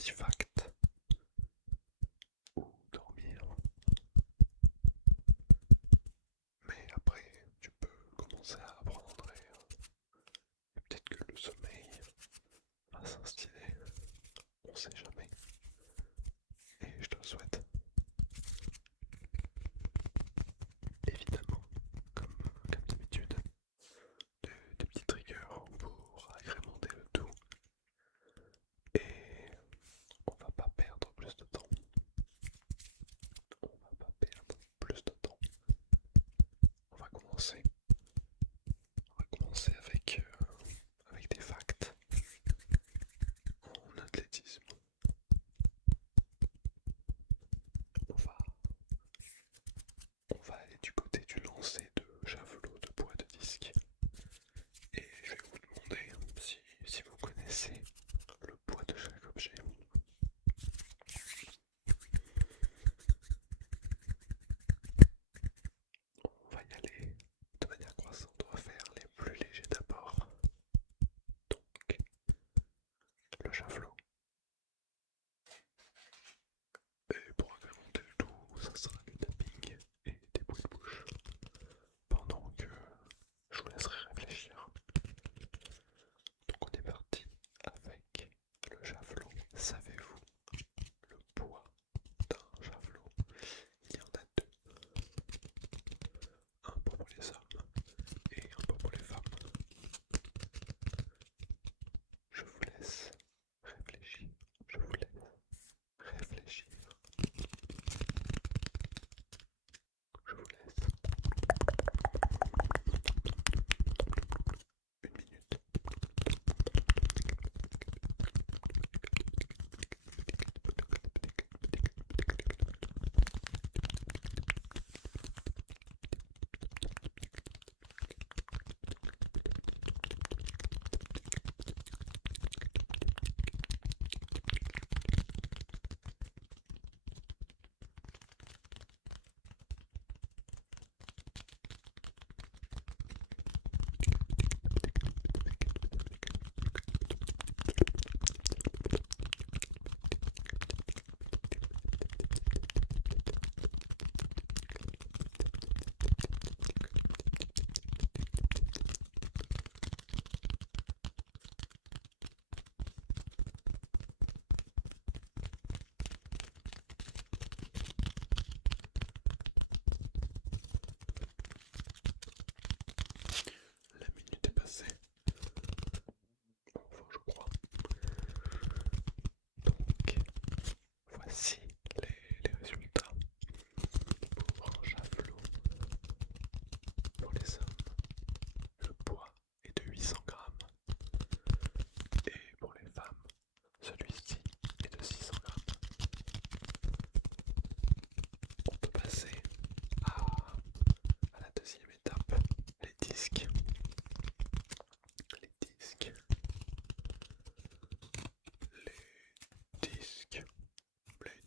petit fact ou dormir. Mais après, tu peux commencer à apprendre et peut-être que le sommeil va s'instiller. On sait jamais. Et je te le souhaite. Évidemment, comme d'habitude, des petits triggers pour agrémenter le tout. Et on va pas perdre plus de temps. On va pas perdre plus de temps. On va commencer. On va commencer avec des facts en athlétisme. On va, on va aller du côté du lancer de javelot de poids de disque. Et je vais vous demander si vous connaissez le poids de chaque objet. On va y aller de manière croissante. On va faire les plus légers d'abord. Donc, le javelot. Et pour agrémenter le tout, ça sera du tapping et des bruits de bouche. Pendant que je vous laisserai réfléchir. Donc on est parti avec le javelot. Savez-vous le poids d'un javelot? Il y en a deux. Un poids pour les hommes et un poids pour les femmes. Je vous laisse réfléchir. Je vous laisse réfléchir. Je vous laisse une minute. La minute est passée. Enfin, je crois. Donc, voici les résultats. Pour un javelot, pour les hommes, le poids est de 800 grammes. Et pour les femmes, celui-ci est de 600 grammes. On peut passer à la deuxième étape, les disques. Les disques. Les disques. Les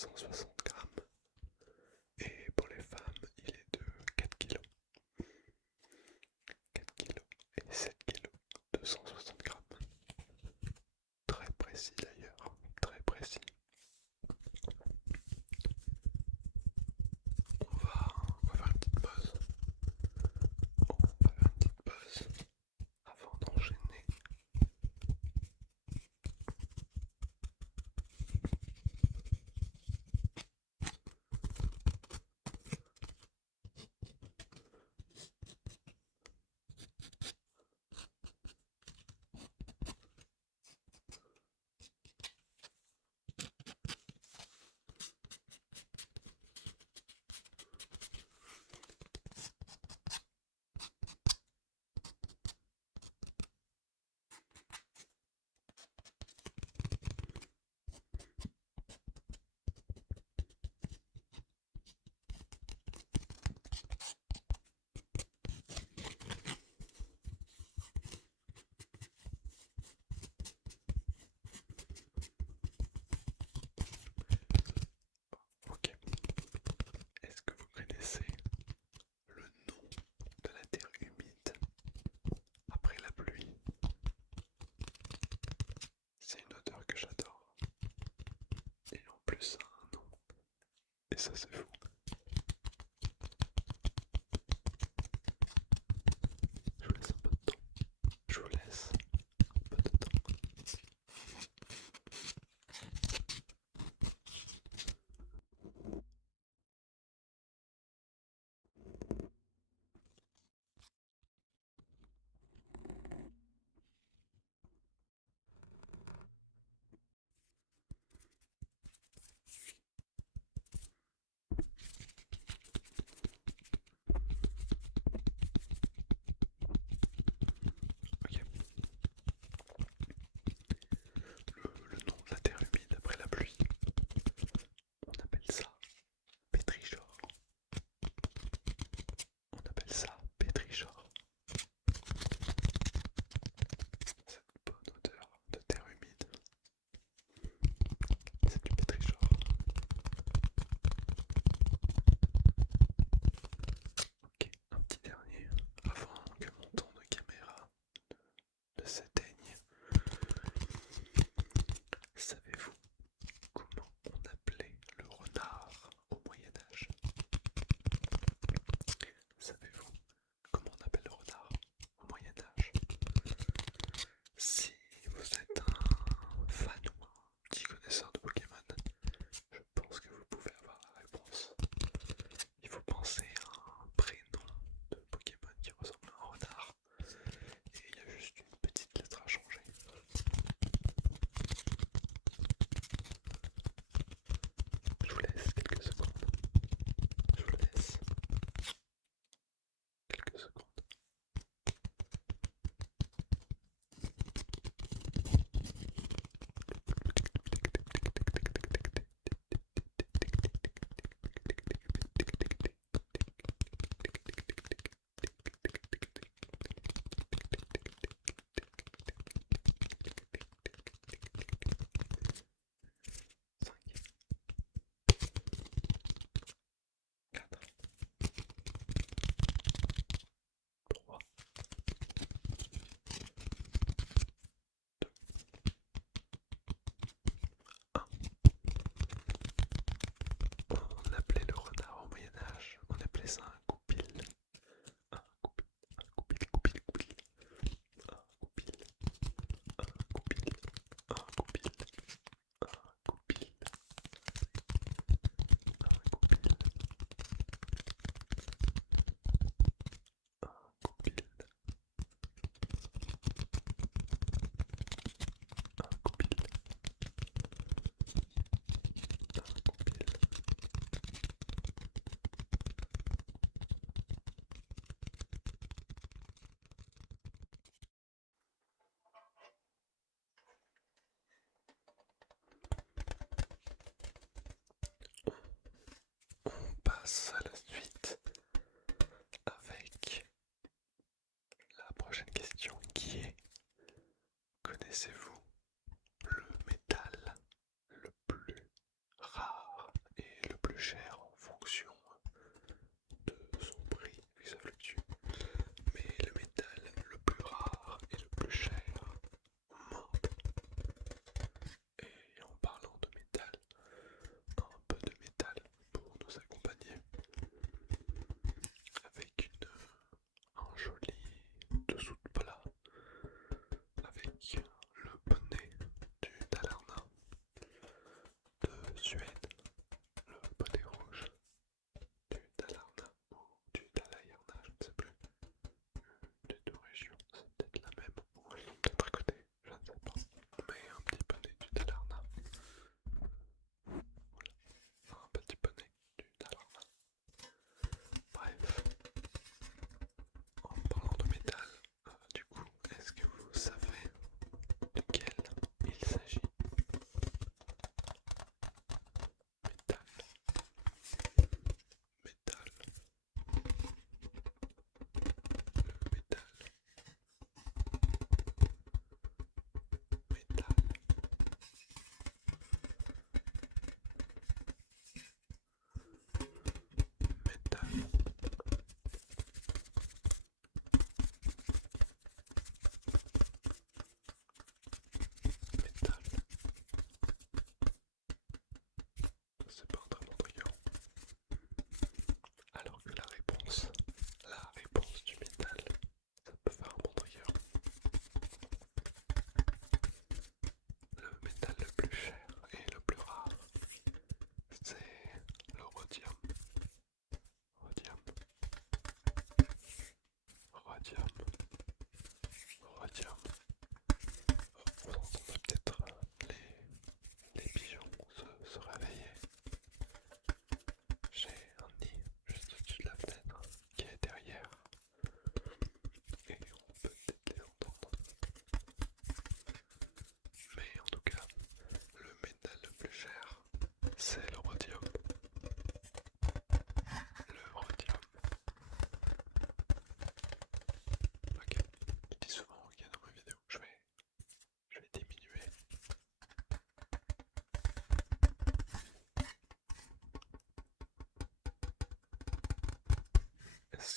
260 grammes. Et pour les femmes, il est de 4 kilos. 4 kilos et 7 kilos, 260 grammes. Très précis d'ailleurs, très précis. On va faire une petite pause. On va faire une petite pause avant d'enchaîner. Ok. Est-ce que vous connaissez le nom de la terre humide après la pluie? C'est une odeur que j'adore. Et en plus, ça a un nom. Et ça, c'est fou. Je vous laisse un peu de temps. Je vous laisse un peu de temps. Ok. Le nom de la terre humide après la pluie, on appelle ça pétrichor. On appelle ça pétrichor. Cette bonne odeur de terre humide, c'est du pétrichor. Ok, un petit dernier avant que mon ton de caméra ne s'éteigne. Savez-vous comment on appelait le renard au Moyen-Âge? Savez-vous comment on appelle le renard au Moyen-Âge? Si vous êtes un fan ou un petit connaisseur de Pokémon, je pense que vous pouvez avoir la réponse. Il faut penser à un prénom de Pokémon qui ressemble à un renard. Et il y a juste une petite lettre à changer. Je vous laisse quelques secondes. Je vous laisse quelques secondes. On appelait le renard au Moyen-Âge, on appelait ça un goupil. Un goupil, un goupil, goupil, goupil. Un goupil, un goupil, un goupil, un goupil, un goupil, un goupil, un goupil, un goupil. On passe à la suite avec la prochaine question qui est: connaissez-vous le métal le plus rare?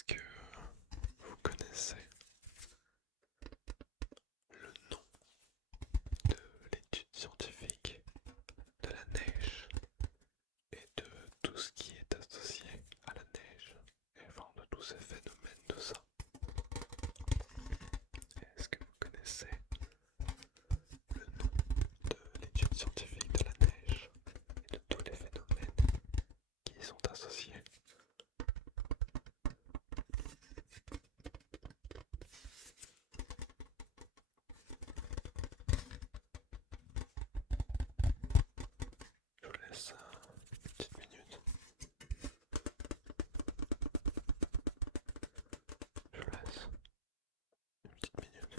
Est-ce que vous connaissez le nom de l'étude scientifique de la neige et de tout ce qui est associé à la neige, et enfin de tous ces phénomènes de ça? Est-ce que vous connaissez le nom de l'étude scientifique de la neige et de tous les phénomènes qui y sont associés? Je vous laisse une petite minute. Je vous laisse une petite minute.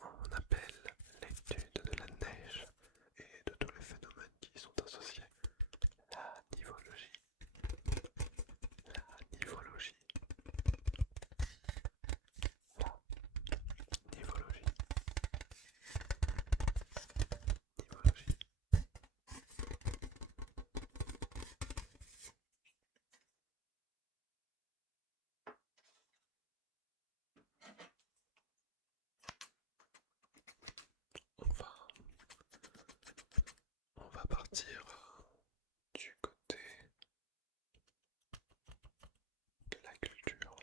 On appelle l'étude de la neige et de tous les phénomènes qui y sont associés la nivologie. La nivologie. La nivologie. Nivologie. On va partir du côté de la culture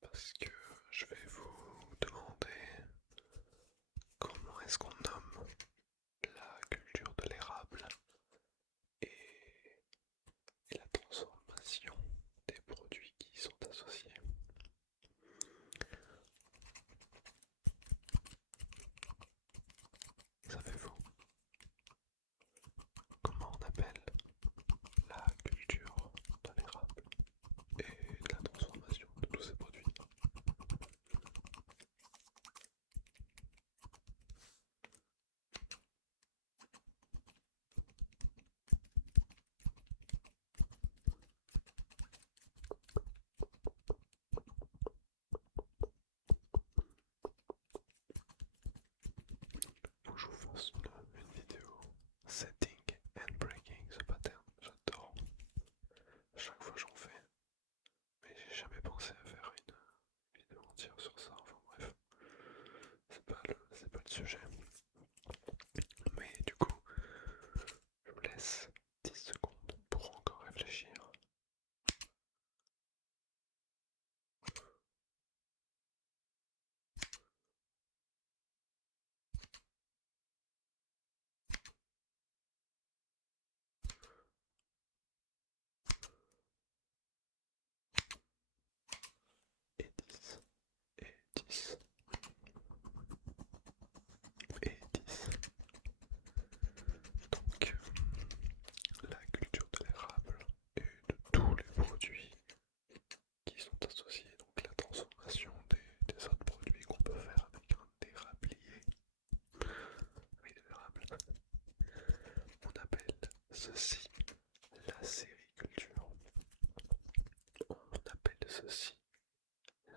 parce que je vais vous demander comment est-ce qu'on nomme la culture de l'érable et, et la transformation des produits qui y sont associés. Savez-vous comment on appelle la culture de l'érable et de la transformation de tous ces produits? Faut que je vous fasse une vidéo setting and breaking the pattern. J'adore. Chaque fois j'en fais, mais j'ai jamais pensé à faire une vidéo entière sur ça. Enfin bref, c'est pas le sujet. Mais du coup, je vous laisse 10 secondes pour encore réfléchir. Et 10, et 10, et 10. Donc, la culture de l'érable et de tous les produits qui sont associés, donc la transformation des autres produits qu'on peut faire avec un érablier, avec de l'érable. On appelle ceci la sériculture. On appelle ceci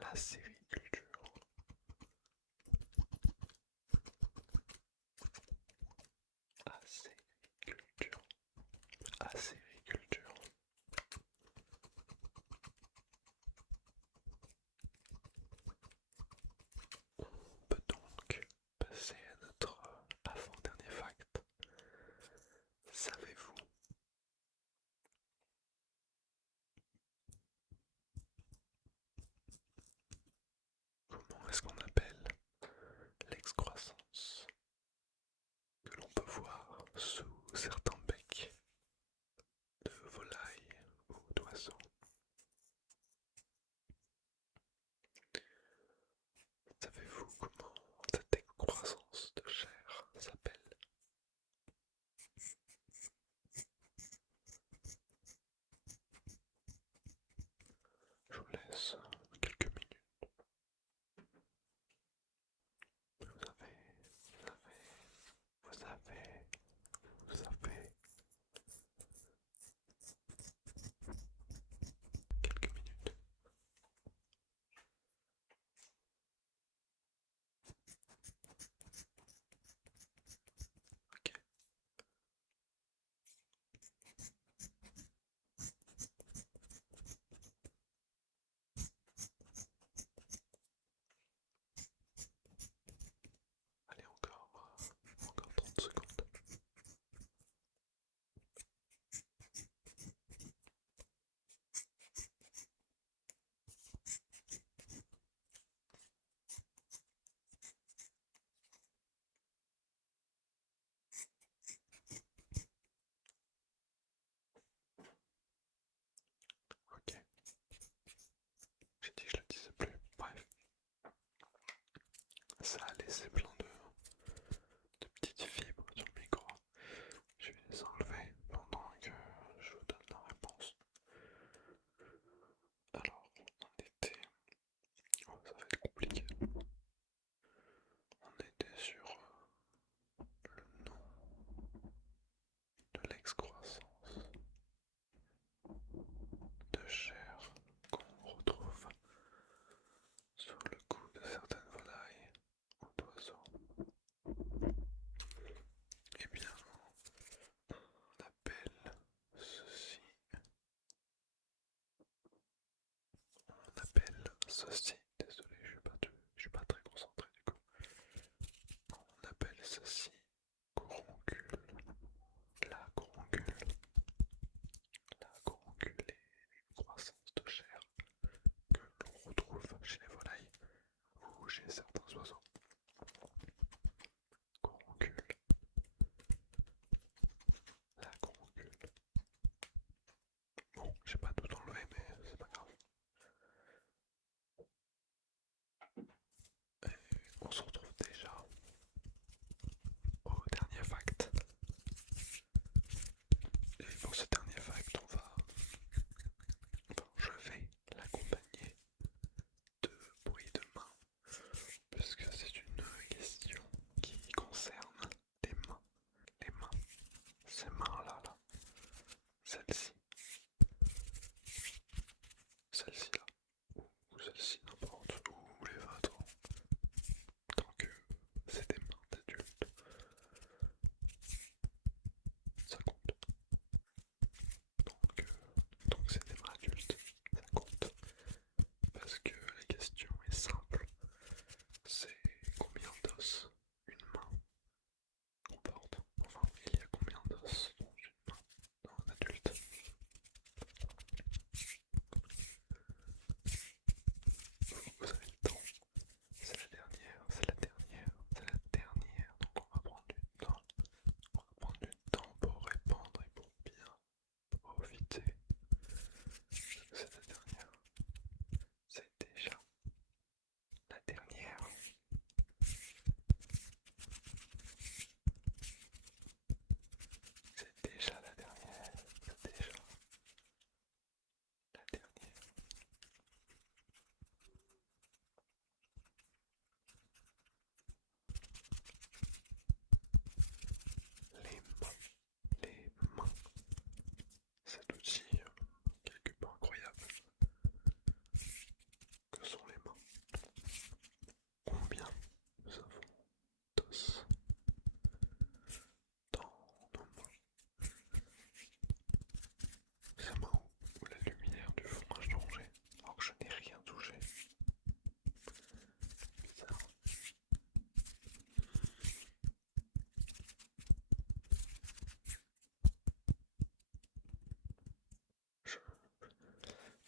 la sériculture. Acériculture. Acériculture. On peut donc passer à notre avant-dernier fact. Savez-vous ceci, désolé, je suis pas très concentré du coup. On appelle ceci couroncule. La couroncule. La couroncule est une croissance de chair que l'on retrouve chez les volailles ou chez certains oiseaux. Couroncule. La couroncule. Bon, j'ai pas tout enlevé, mais c'est pas grave. Et on se retrouve déjà au dernier fact. Et pour ce dernier fact, je vais l'accompagner de bruit de main, puisque c'est une question qui concerne les mains. Les mains, ces mains-là, là. Celle-ci, celle-ci là, ou celle-ci, n'importe, ou les vôtres, tant que c'est des mains d'adultes, ça compte. Donc c'est des mains adultes, ça compte. Parce que la question est simple, c'est combien d'os une main comporte. Enfin, il y a combien d'os dans une main d'un adulte. Vous avez le temps. C'est la dernière, c'est la dernière, c'est la dernière. Donc on va prendre du temps. On va prendre du temps pour répondre et pour bien profiter. C'est la dernière. C'est déjà la dernière. C'est déjà la dernière. C'est déjà la dernière. Les mains. Les mains. Cet outil quelque peu incroyable que sont les mains. Combien nous avons d'os dans nos mains? Ces mains où la lumière du fond a changé alors que je n'ai rien touché. Bizarre.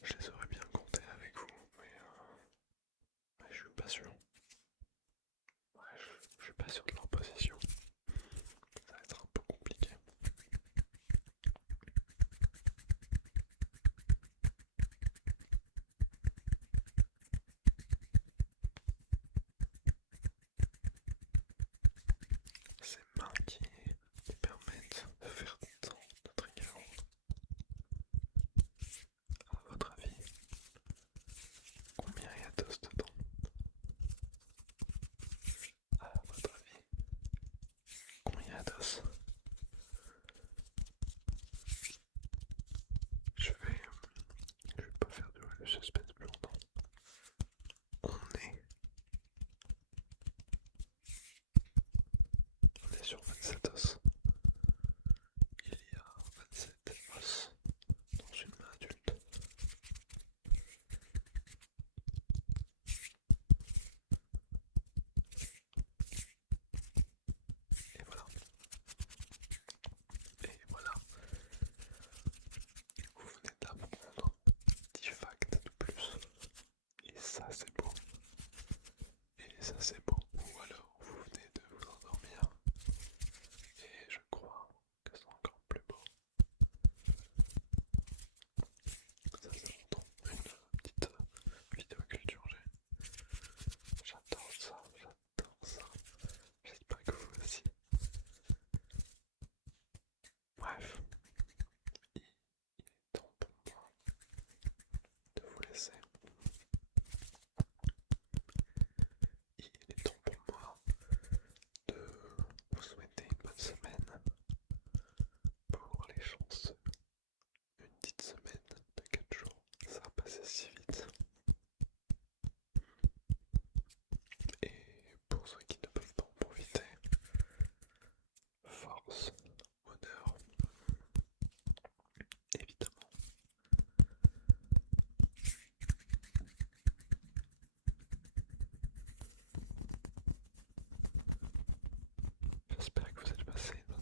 Je les aurais bien comptés avec vous, mais je suis pas sûr. Ouais, je suis pas sûr de leur position. Ça va être un peu compliqué. Ces mains qui permettent de faire autant de triggers. À votre avis, combien il y a d'os dedans? À votre avis, combien il y a d'os? Je vais pas faire de suspense plus longtemps. On est sur 27 os. Il y a 27 os dans une main adulte. Et voilà. Et voilà. Vous venez d'apprendre 10 facts de plus. Et ça c'est beau. Et ça c'est beau. Ou alors vous venez de vous endormir. Et je crois que c'est encore plus beau. Ça c'est une petite vidéo culture G. J'adore ça, j'adore ça. J'espère que vous aussi. Bref, il est temps pour moi de vous laisser. Il est temps pour moi de vous souhaiter une bonne semaine. Pour les chanceux, une petite semaine de 4 jours, ça va passer si vite. Et pour ceux qui ne peuvent pas en profiter, force, honneur, évidemment.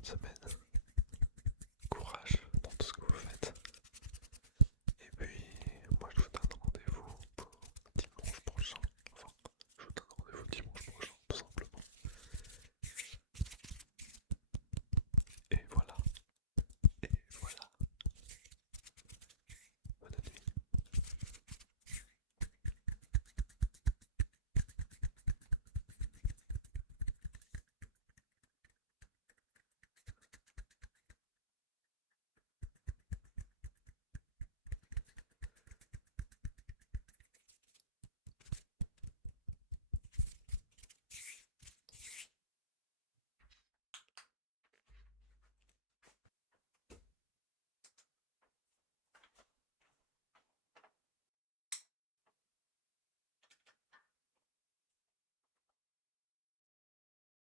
semaine.